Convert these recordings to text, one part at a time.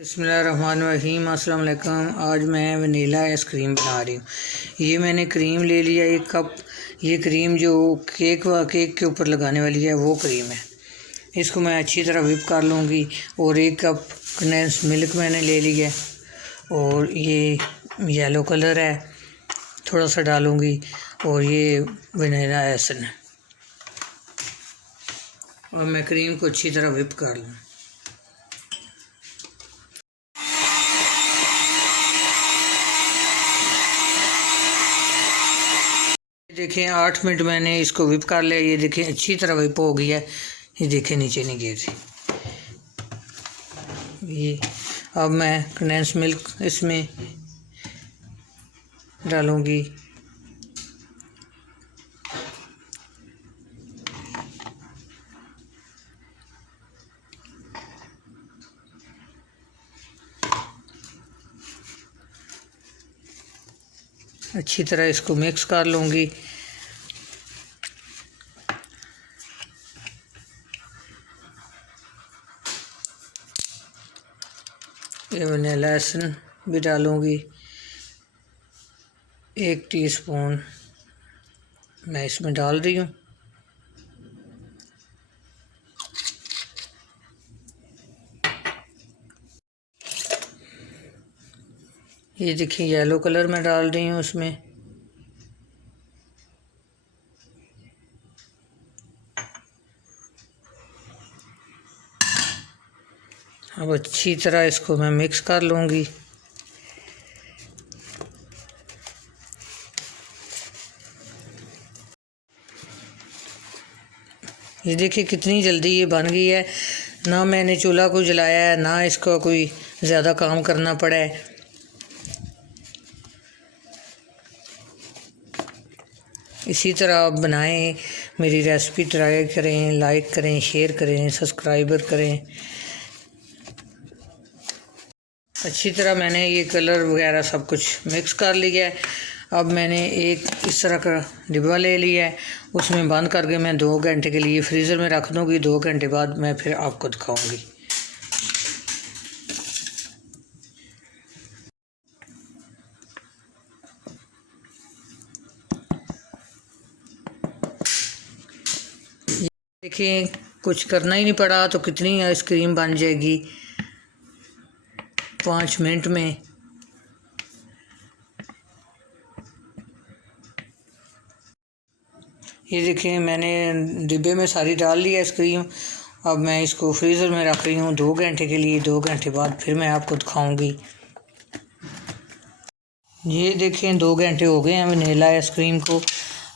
बिस्मिल्लाहिर्रहमानिर्रहीम। अस्सलाम वालेकुम। आज मैं वनीला आइसक्रीम बना रही हूँ। ये मैंने क्रीम ले लिया 1 कप। ये क्रीम जो केक के ऊपर लगाने वाली है वो क्रीम है। इसको मैं अच्छी तरह व्हिप कर लूँगी। और 1 कप कंडेंस मिल्क मैंने ले लिया है और ये येलो कलर है, थोड़ा सा डालूँगी। और ये वनीला एसेंस है और मैं क्रीम को अच्छी तरह व्हिप कर लूँ। देखें 8 मिनट मैंने इसको व्हिप कर लिया। ये देखें अच्छी तरह व्हिप हो गई है। ये देखें नीचे नहीं गिर रही। ये अब मैं कंडेंस मिल्क इसमें डालूँगी। अच्छी तरह इसको मिक्स कर लूँगी। ये वनीला एसेंस भी डालूँगी। 1 टीस्पून मैं इसमें डाल रही हूँ। ये देखिए येलो कलर में डाल रही हूँ उसमें। अब अच्छी तरह इसको मैं मिक्स कर लूँगी। ये देखिए कितनी जल्दी ये बन गई है। ना मैंने चूल्हा को जलाया है, ना इसका कोई ज़्यादा काम करना पड़ा है। इसी तरह आप बनाएं, मेरी रेसिपी ट्राई करें, लाइक करें, शेयर करें, सब्सक्राइबर करें। अच्छी तरह मैंने ये कलर वगैरह सब कुछ मिक्स कर लिया है। अब मैंने एक इस तरह का डिब्बा ले लिया है, उसमें बंद करके मैं 2 घंटे के लिए फ्रीज़र में रख दूँगी। 2 घंटे बाद मैं फिर आपको दिखाऊँगी। देखिए कुछ करना ही नहीं पड़ा तो कितनी आइसक्रीम बन जाएगी 5 मिनट में। ये देखिए मैंने डिब्बे में सारी डाल ली आइसक्रीम। अब मैं इसको फ्रीज़र में रख रही हूँ 2 घंटे के लिए। 2 घंटे बाद फिर मैं आपको दिखाऊंगी। ये देखें 2 घंटे हो गए हैं वनीला आइसक्रीम को।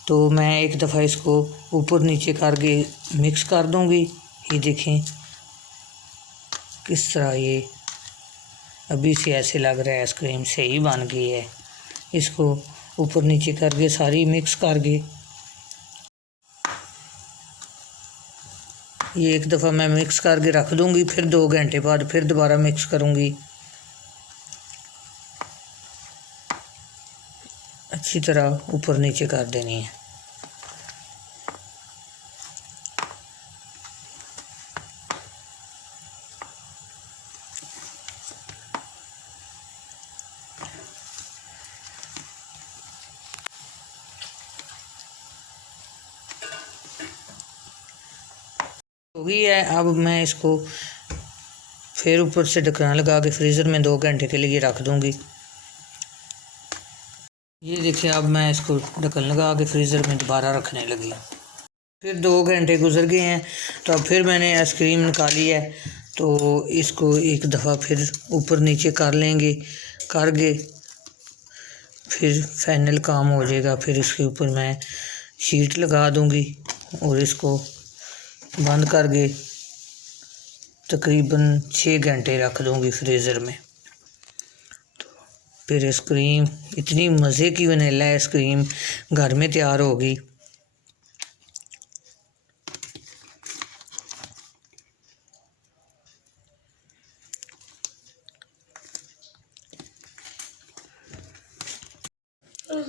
तो मैं एक दफ़ा इसको ऊपर नीचे करके मिक्स कर दूँगी। ये देखें किस तरह ये अभी से ऐसे लग रहा है आइसक्रीम सही बन गई है। इसको ऊपर नीचे करके सारी मिक्स करके ये एक दफ़ा मैं मिक्स करके रख दूँगी। फिर 2 घंटे बाद फिर दोबारा मिक्स करूँगी। अच्छी तरह ऊपर नीचे कर देनी है। हो गई है। अब मैं इसको फिर ऊपर से ढक्कन लगा के फ्रीज़र में 2 घंटे के लिए रख दूँगी। ये देखिए अब मैं इसको ढक्कन लगा के फ्रीज़र में दोबारा रखने लगी। फिर 2 घंटे गुजर गए हैं तो अब फिर मैंने आइसक्रीम निकाली है। तो इसको एक दफ़ा फिर ऊपर नीचे कर लेंगे। करके फिर फाइनल काम हो जाएगा। फिर इसके ऊपर मैं शीट लगा दूँगी और इसको बंद करके तकरीबन 6 घंटे रख दूँगी फ्रीज़र में। तो फिर आइसक्रीम इतनी मज़े की वनीला आइसक्रीम घर में तैयार होगी।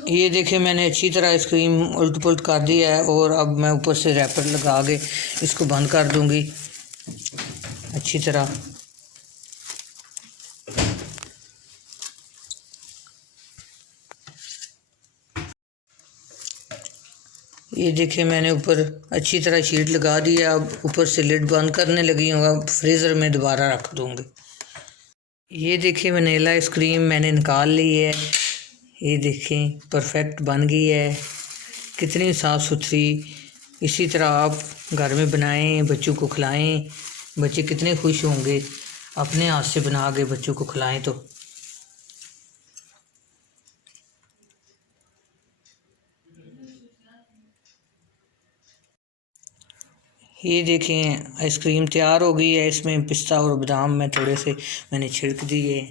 ये देखिए मैंने अच्छी तरह आइसक्रीम उल्ट पुल्ट कर दिया है और अब मैं ऊपर से रैपर लगा के इसको बंद कर दूँगी अच्छी तरह। ये देखिए मैंने ऊपर अच्छी तरह शीट लगा दी है। अब ऊपर से लिड बंद करने लगी हूँ। अब फ्रीज़र में दोबारा रख दूँगी। ये देखिए वनीला आइसक्रीम मैंने निकाल ली है। ये देखें परफेक्ट बन गई है, कितनी साफ़ सुथरी। इसी तरह आप घर में बनाएं, बच्चों को खिलाएं। बच्चे कितने खुश होंगे अपने हाथ से बना के बच्चों को खिलाएं तो। ये देखें आइसक्रीम तैयार हो गई है। इसमें पिस्ता और बादाम में थोड़े से मैंने छिड़क दिए।